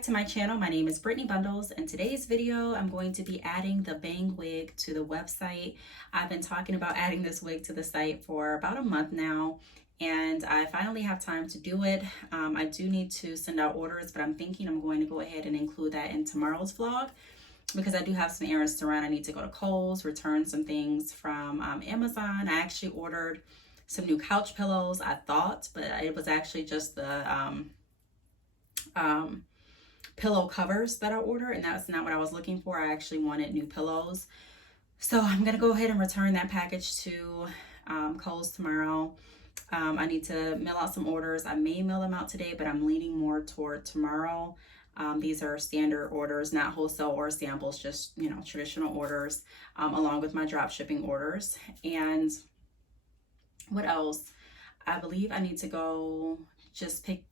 back to my channel. My name is Brittney Bundles. In today's video, I'm going to be adding the bang wig to the website. I've been talking about adding this wig to the site for about a month now, and I finally have time to do it. I do need to send out orders, but I'm thinking I'm going to go ahead and include that in tomorrow's vlog because I do have some errands to run. I need to go to Kohl's, return some things from Amazon. I actually ordered some new couch pillows, I thought, but it was actually just the pillow covers that I ordered, and that's not what I was looking for. I actually wanted new pillows. So I'm gonna go ahead and return that package to Kohl's tomorrow. I need to mail out some orders. I may mail them out today, but I'm leaning more toward tomorrow. These are standard orders, not wholesale or samples, just, you know, traditional orders, along with my drop shipping orders. And what else? I believe I need to go just pick,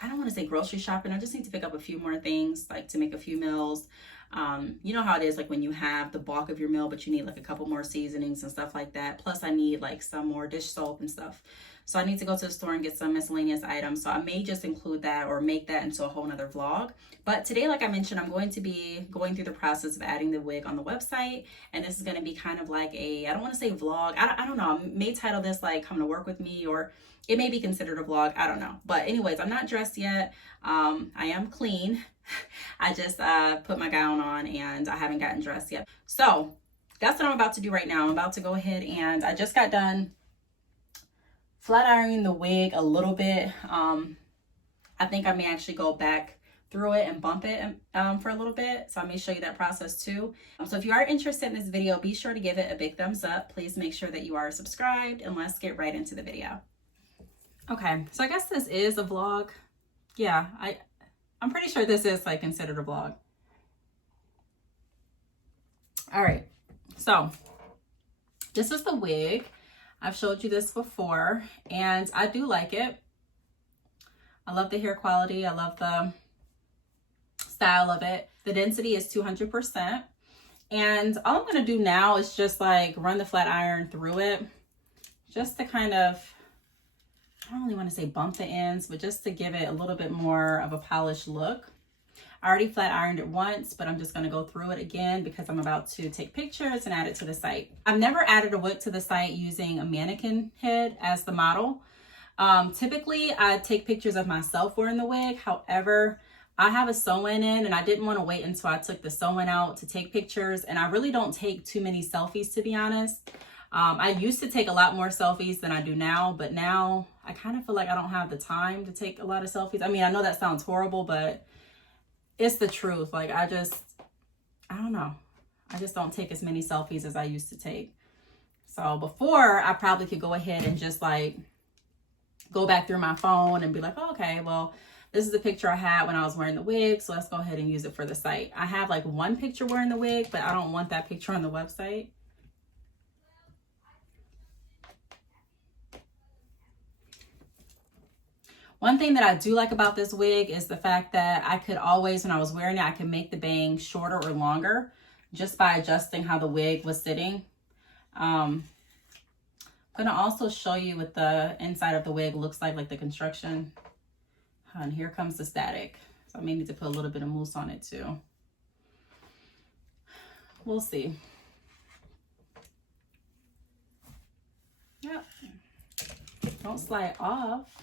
I don't want to say grocery shopping. I just need to pick up a few more things, like to make a few meals. You know how it is, like when you have the bulk of your meal, but you need like a couple more seasonings and stuff like that. Plus I need like some more dish soap and stuff. So I need to go to the store and get some miscellaneous items. So I may just include that or make that into a whole nother vlog. But today, like I mentioned, I'm going to be going through the process of adding the wig on the website. And this is going to be kind of like a, I don't want to say vlog. I don't know. I may title this like come to work with me, or it may be considered a vlog. I don't know. But anyways, I'm not dressed yet. I am clean. I just put my gown on and I haven't gotten dressed yet. So that's what I'm about to do right now. I'm about to go ahead and I just got done flat ironing the wig a little bit. I think I may actually go back through it and bump it for a little bit. So I may show you that process too. So if you are interested in this video, be sure to give it a big thumbs up. Please make sure that you are subscribed, and let's get right into the video. Okay, so I guess this is a vlog. Yeah, I'm pretty sure this is like considered a vlog. All right, so this is the wig. I've showed you this before, and I do like it. I love the hair quality. I love the style of it. The density is 200%. And all I'm gonna do now is just like run the flat iron through it, just to kind of, I don't really want to say bump the ends, but just to give it a little bit more of a polished look. I already flat ironed it once, but I'm just going to go through it again because I'm about to take pictures and add it to the site. I've never added a wig to the site using a mannequin head as the model. Typically, I take pictures of myself wearing the wig. However, I have a sew-in in, and I didn't want to wait until I took the sew-in out to take pictures. And I really don't take too many selfies, to be honest. I used to take a lot more selfies than I do now, but now I kind of feel like I don't have the time to take a lot of selfies. I mean, I know that sounds horrible, but it's the truth. Like, I don't know. I just don't take as many selfies as I used to take. So before, I probably could go ahead and just like go back through my phone and be like, oh, okay, well, this is the picture I had when I was wearing the wig, so let's go ahead and use it for the site. I have like one picture wearing the wig, but I don't want that picture on the website. One thing that I do like about this wig is the fact that I could always, when I was wearing it, I could make the bang shorter or longer just by adjusting how the wig was sitting. I'm gonna also show you what the inside of the wig looks like the construction. And here comes the static. So I may need to put a little bit of mousse on it too. We'll see. Yep. Don't slide off.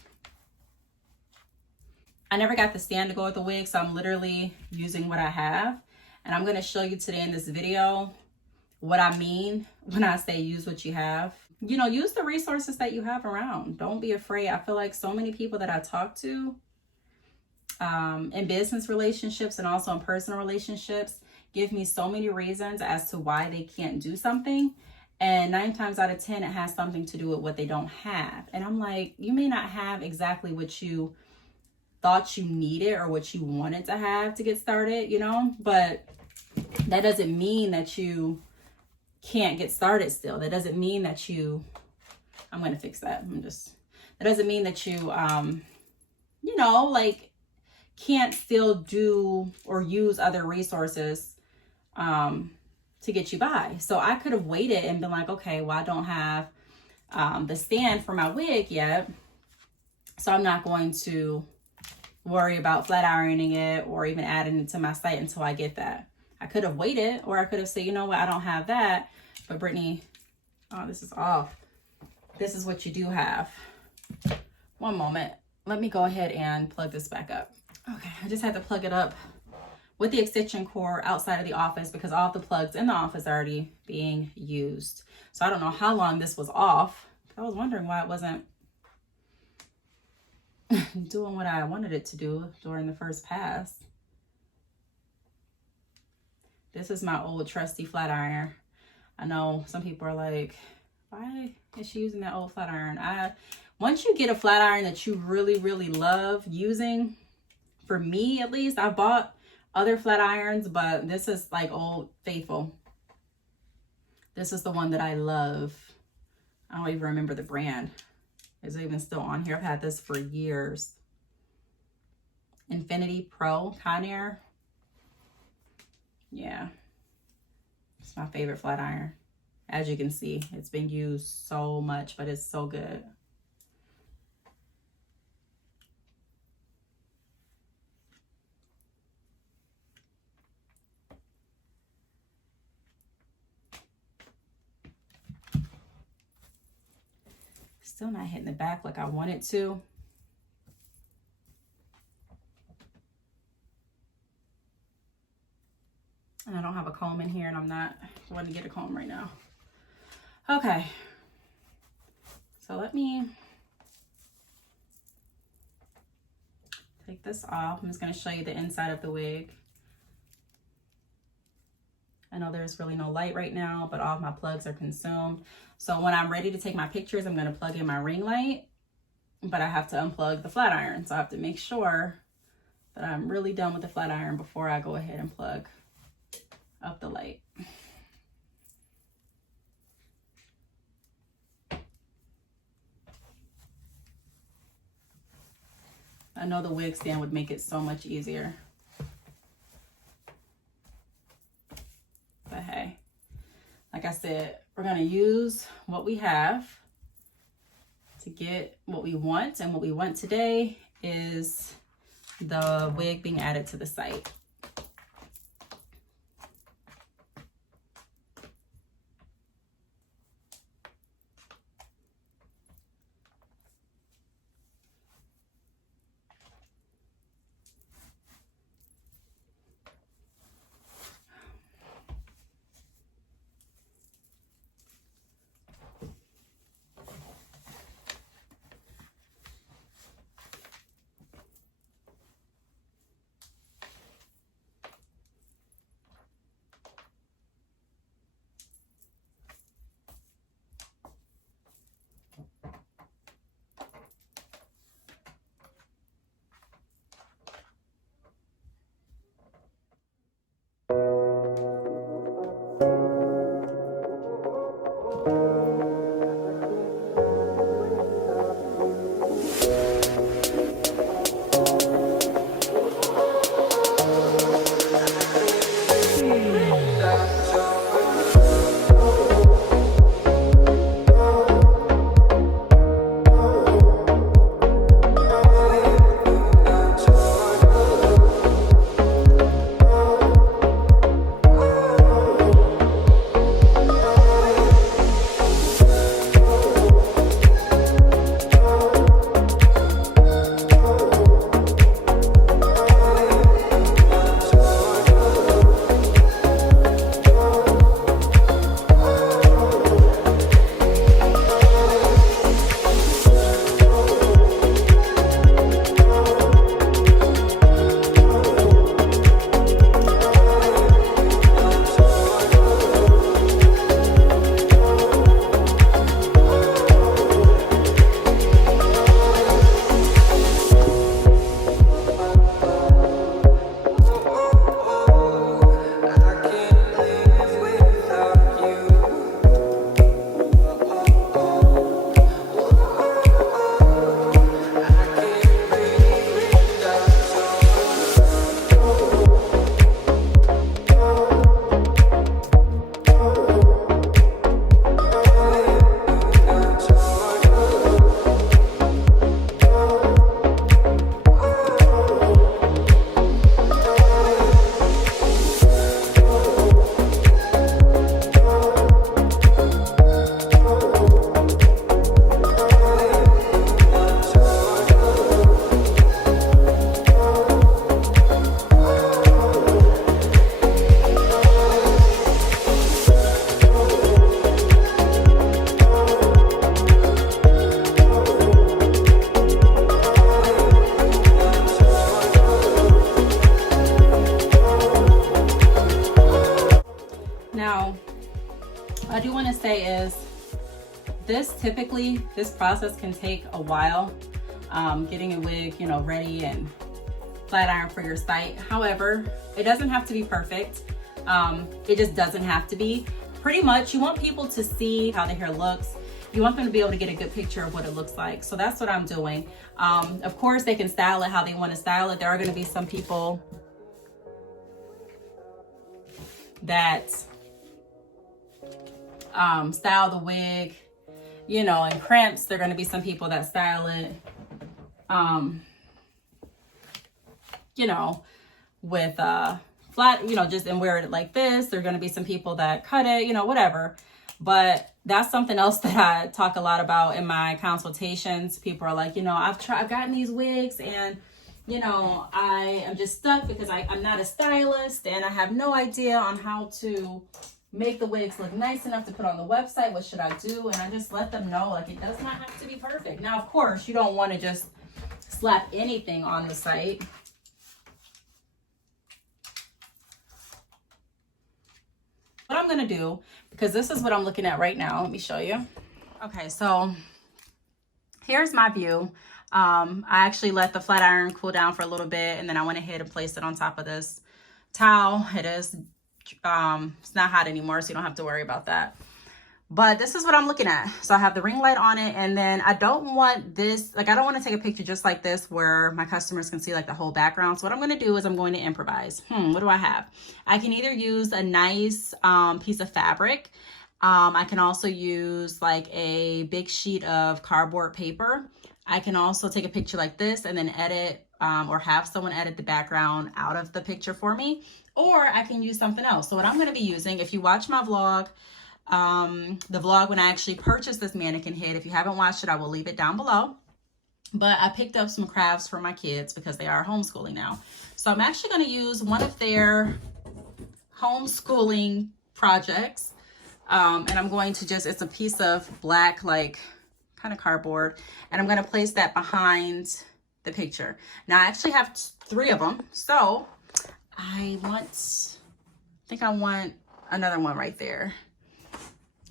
I never got the stand to go with the wig, so I'm literally using what I have. And I'm going to show you today in this video what I mean when I say use what you have. You know, use the resources that you have around. Don't be afraid. I feel like so many people that I talk to in business relationships and also in personal relationships give me so many reasons as to why they can't do something. And 9 times out of 10, it has something to do with what they don't have. And I'm like, you may not have exactly what you thought you needed or what you wanted to have to get started, you know, but that doesn't mean that you can't get started still. That doesn't mean that I'm going to fix that. That doesn't mean that you, you know, like can't still do or use other resources, to get you by. So I could have waited and been like, okay, well, I don't have, the stand for my wig yet. So I'm not going to worry about flat ironing it or even adding it to my site until I get that. I could have waited, or I could have said, you know what, I don't have that. But Brittney, oh, this is off. This is what you do have. One moment. Let me go ahead and plug this back up. Okay, I just had to plug it up with the extension cord outside of the office because all of the plugs in the office are already being used. So I don't know how long this was off. I was wondering why it wasn't doing what I wanted it to do during the first pass. This is my old trusty flat iron. I know some people are like, why is she using that old flat iron? Once you get a flat iron that you really, really love using, for me at least, I bought other flat irons, but this is like Old Faithful. This is the one that I love. I don't even remember the brand. Is it even still on here? I've had this for years. Infinity Pro Conair. Yeah. It's my favorite flat iron. As you can see, it's been used so much, but it's so good. Still not hitting the back like I wanted to. And I don't have a comb in here, and I'm not going to get a comb right now. Okay. So let me take this off. I'm just going to show you the inside of the wig. I know there's really no light right now, but all of my plugs are consumed. So when I'm ready to take my pictures, I'm going to plug in my ring light, but I have to unplug the flat iron. So I have to make sure that I'm really done with the flat iron before I go ahead and plug up the light. I know the wig stand would make it so much easier. But hey, like I said, we're going to use what we have to get what we want. And what we want today is the wig being added to the site. Now, what I do want to say is this process can take a while, getting a wig, you know, ready and flat iron for your site. However, it doesn't have to be perfect. It just doesn't have to be. Pretty much, you want people to see how the hair looks. You want them to be able to get a good picture of what it looks like. So that's what I'm doing. Of course, they can style it how they want to style it. There are going to be some people that style the wig, you know, in crimps. There are going to be some people that style it, you know, with flat, you know, just and wear it like this. There are going to be some people that cut it, you know, whatever. But that's something else that I talk a lot about in my consultations. People are like, you know, I've gotten these wigs and, you know, I am just stuck because I'm not a stylist and I have no idea on how to make the wigs look nice enough to put on the website. What should I do? And I just let them know, like, it does not have to be perfect. Now, of course, you don't want to just slap anything on the site. What I'm going to do, because this is what I'm looking at right now. Let me show you. Okay, so here's my view. I actually let the flat iron cool down for a little bit, and then I went ahead and placed it on top of this towel. It's not hot anymore, so you don't have to worry about that. But this is what I'm looking at. So I have the ring light on it, and then I don't want this, like, I don't want to take a picture just like this where my customers can see like the whole background. So what I'm going to do is I'm going to improvise. What do I have? I can either use a nice piece of fabric. I can also use like a big sheet of cardboard paper. I can also take a picture like this and then edit or have someone edit the background out of the picture for me. Or I can use something else. So what I'm going to be using, if you watch my vlog, the vlog when I actually purchased this mannequin head, if you haven't watched it, I will leave it down below. But I picked up some crafts for my kids because they are homeschooling now. So I'm actually going to use one of their homeschooling projects. And I'm going to just, it's a piece of black, like kind of cardboard. And I'm going to place that behind the picture. Now I actually have 3 of them. So I think I want another one right there.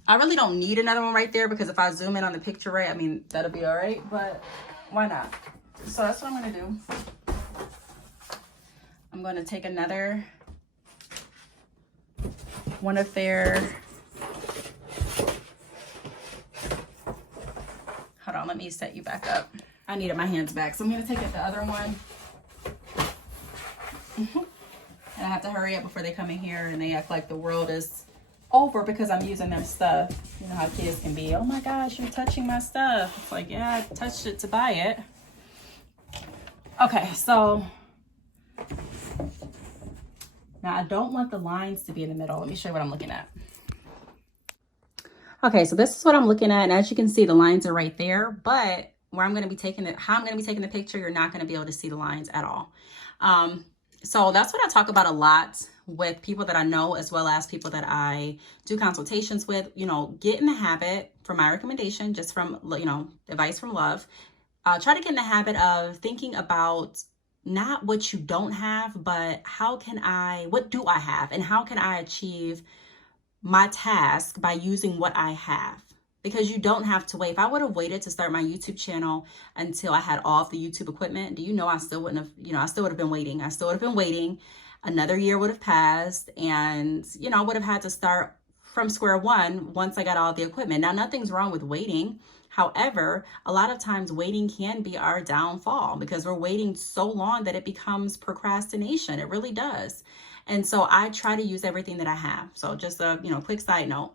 I really don't need another one right there because if I zoom in on the picture right, I mean, that'll be all right, but why not? So that's what I'm going to do. I'm going to take another one of their, hold on, let me set you back up. I needed my hands back. So I'm going to take it the other one. And I have to hurry up before they come in here and they act like the world is over because I'm using their stuff. You know how kids can be. Oh my gosh, you're touching my stuff. It's like, yeah, I touched it to buy it. Okay, so now I don't want the lines to be in the middle. Let me show you what I'm looking at. Okay, so this is what I'm looking at. And as you can see, the lines are right there. But where I'm going to be taking it, how I'm going to be taking the picture, you're not going to be able to see the lines at all. So that's what I talk about a lot with people that I know, as well as people that I do consultations with. You know, get in the habit, for my recommendation, just from, you know, advice from love, try to get in the habit of thinking about not what you don't have, but what do I have and how can I achieve my task by using what I have? Because you don't have to wait. If I would have waited to start my YouTube channel until I had all of the YouTube equipment, do you know I still wouldn't have, you know, I still would have been waiting. I still would have been waiting. Another year would have passed and, you know, I would have had to start from square one once I got all the equipment. Now, nothing's wrong with waiting. However, a lot of times waiting can be our downfall because we're waiting so long that it becomes procrastination. It really does. And so I try to use everything that I have. So just a, you know, quick side note.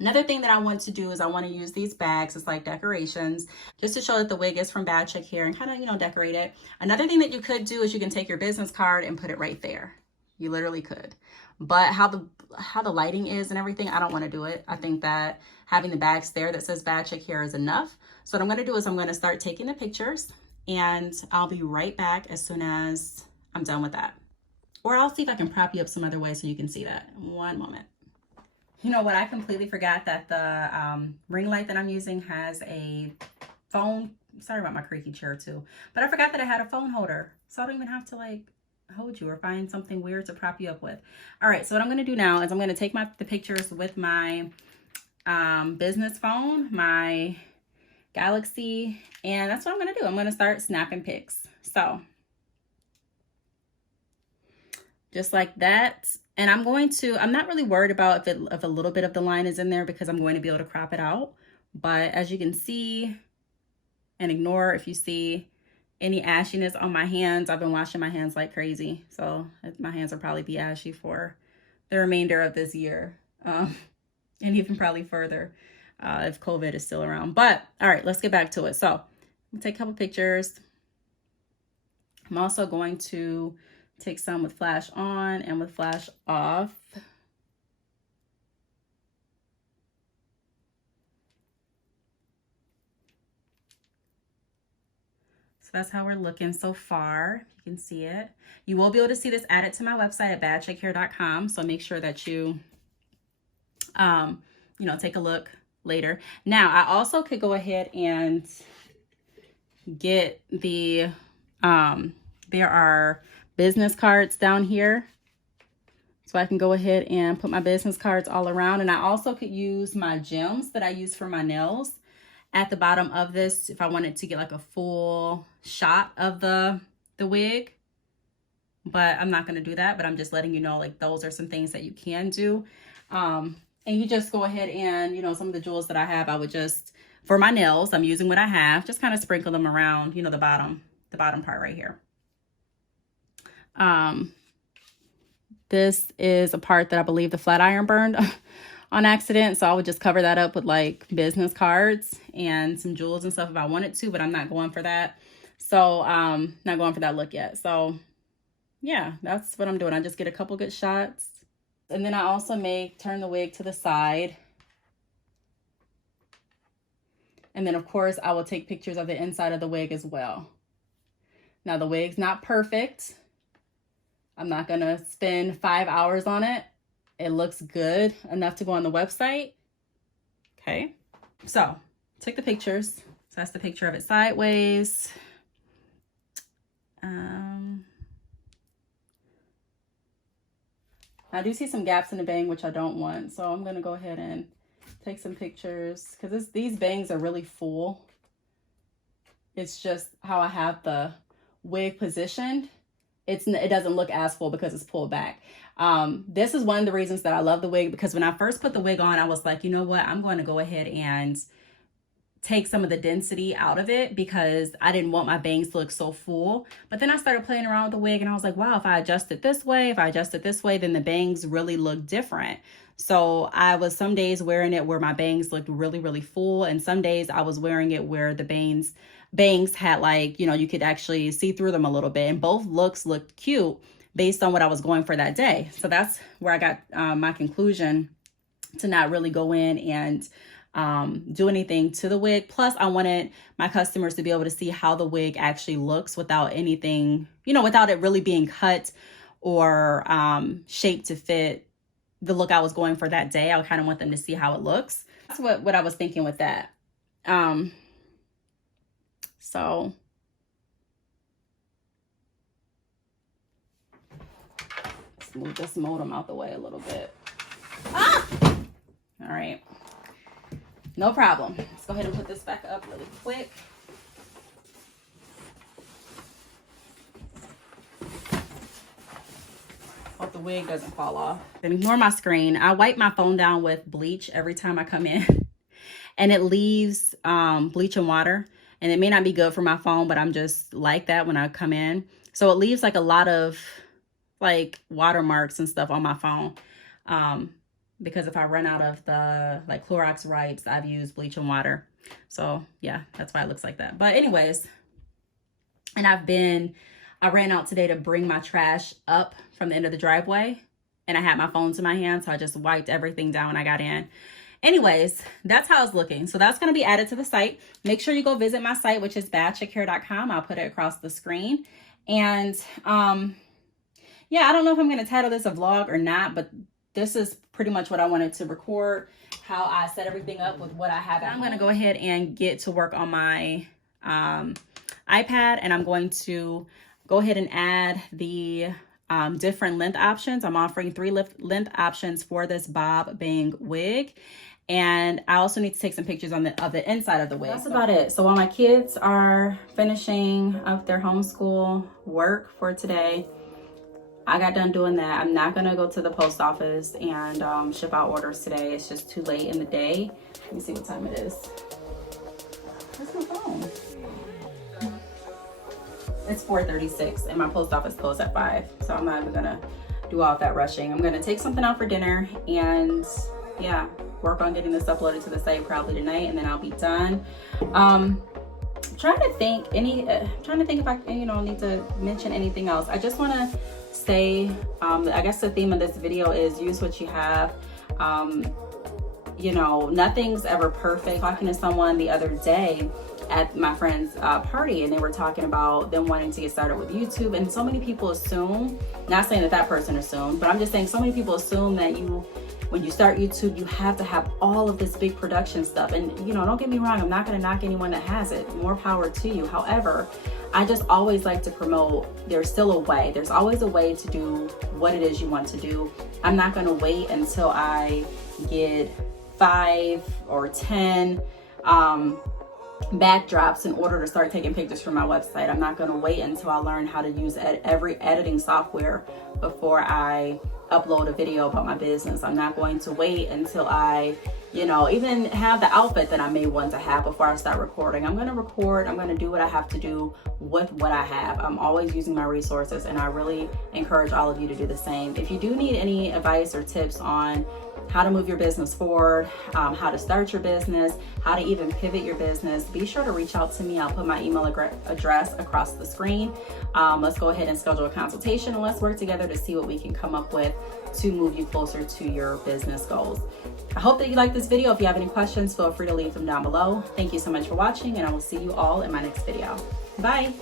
Another thing that I want to do is I want to use these bags as like decorations just to show that the wig is from Bad Chick Hair and kind of, you know, decorate it. Another thing that you could do is you can take your business card and put it right there. You literally could. But how the lighting is and everything, I don't want to do it. I think that having the bags there that says Bad Chick Hair is enough. So what I'm going to do is I'm going to start taking the pictures and I'll be right back as soon as I'm done with that. Or I'll see if I can prop you up some other way so you can see that. One moment. You know what? I completely forgot that the ring light that I'm using has a phone. Sorry about my creaky chair too. But I forgot that I had a phone holder. So I don't even have to like hold you or find something weird to prop you up with. All right, so what I'm going to do now is I'm going to take the pictures with my business phone, my Galaxy, and that's what I'm going to do. I'm going to start snapping pics. So just like that. And I'm not really worried about if a little bit of the line is in there because I'm going to be able to crop it out. But as you can see, and ignore if you see any ashiness on my hands. I've been washing my hands like crazy. So my hands will probably be ashy for the remainder of this year. And even probably further if COVID is still around. But all right, let's get back to it. So I'm gonna take a couple pictures. I'm also going to take some with flash on and with flash off. So that's how we're looking so far. You can see it. You will be able to see this added to my website at badchickhair.com. So make sure that you, take a look later. Now, I also could go ahead and get there are business cards down here. So I can go ahead and put my business cards all around. And I also could use my gems that I use for my nails at the bottom of this if I wanted to get like a full shot of the wig. But I'm not going to do that, but I'm just letting you know, like, those are some things that you can do. And you just go ahead and, some of the jewels that I have, I would just, for my nails, I'm using what I have, just kind of sprinkle them around, the bottom part right here. This is a part that I believe the flat iron burned on accident. So I would just cover that up with like business cards and some jewels and stuff if I wanted to, but I'm not going for that. So, not going for that look yet. So yeah, that's what I'm doing. I just get a couple good shots. And then I also turn the wig to the side. And then of course I will take pictures of the inside of the wig as well. Now the wig's not perfect. I'm not gonna spend 5 hours on it. It looks good enough to go on the website. Okay, so take the pictures. So that's the picture of it sideways. I do see some gaps in the bang, which I don't want. So I'm gonna go ahead and take some pictures because these bangs are really full. It's just how I have the wig positioned. It doesn't look as full because it's pulled back. This is one of the reasons that I love the wig, because when I first put the wig on, I was like, you know what? I'm going to go ahead and take some of the density out of it because I didn't want my bangs to look so full. But then I started playing around with the wig and I was like, wow, if I adjust it this way, then the bangs really look different. So I was some days wearing it where my bangs looked really, really full. And some days I was wearing it where the bangs had like, you could actually see through them a little bit, and both looks looked cute based on what I was going for that day. So that's where I got my conclusion to not really go in and do anything to the wig. Plus I wanted my customers to be able to see how the wig actually looks without anything, without it really being cut or shaped to fit the look I was going for that day. I kind of want them to see how it looks. That's what I was thinking with that. So let's move this modem out the way a little bit. Ah! All right. No problem. Let's go ahead and put this back up really quick. Hope the wig doesn't fall off. And ignore my screen. I wipe my phone down with bleach every time I come in. And it leaves bleach and water. And it may not be good for my phone, but I'm just like that when I come in. So it leaves like a lot of like watermarks and stuff on my phone. Because if I run out of the like Clorox wipes, I've used bleach and water. So yeah, that's why it looks like that. But anyways, and I ran out today to bring my trash up from the end of the driveway, and I had my phone to my hand. So I just wiped everything down when I got in. Anyways, that's how it's looking. So that's going to be added to the site. Make sure you go visit my site, which is badchickhair.com. I'll put it across the screen. And yeah, I don't know if I'm going to title this a vlog or not, but this is pretty much what I wanted to record, how I set everything up with what I have. I'm going to go ahead and get to work on my iPad, and I'm going to go ahead and add the different length options. I'm offering 3 length options for this bob bang wig. And I also need to take some pictures of the inside of the wig. That's about it. So while my kids are finishing up their homeschool work for today, I got done doing that. I'm not gonna go to the post office and ship out orders today. It's just too late in the day. Let me see what time it is. Where's my phone? It's 4:36 and my post office closed at 5. So I'm not even gonna do all of that rushing. I'm gonna take something out for dinner and yeah, work on getting this uploaded to the site probably tonight, and then I'll be done. Trying to think if I need to mention anything else. I just want to say, I guess the theme of this video is use what you have. Nothing's ever perfect. Talking to someone the other day at my friend's party, and they were talking about them wanting to get started with YouTube, and so many people assume, not saying that person assumed, but I'm just saying so many people assume that when you start YouTube, you have to have all of this big production stuff. And don't get me wrong, I'm not gonna knock anyone that has it. More power to you. However, I just always like to promote, there's still a way. There's always a way to do what it is you want to do. I'm not gonna wait until I get 5 or 10 backdrops in order to start taking pictures for my website. I'm not gonna wait until I learn how to use every editing software before I upload a video about my business. I'm not going to wait until I, even have the outfit that I may want to have before I start recording. I'm gonna record, I'm gonna do what I have to do with what I have. I'm always using my resources, and I really encourage all of you to do the same. If you do need any advice or tips on how to move your business forward, how to start your business, how to even pivot your business, be sure to reach out to me. I'll put my email address across the screen. Let's go ahead and schedule a consultation, and let's work together to see what we can come up with to move you closer to your business goals. I hope that you like this video. If you have any questions, feel free to leave them down below. Thank you so much for watching, and I will see you all in my next video. Bye.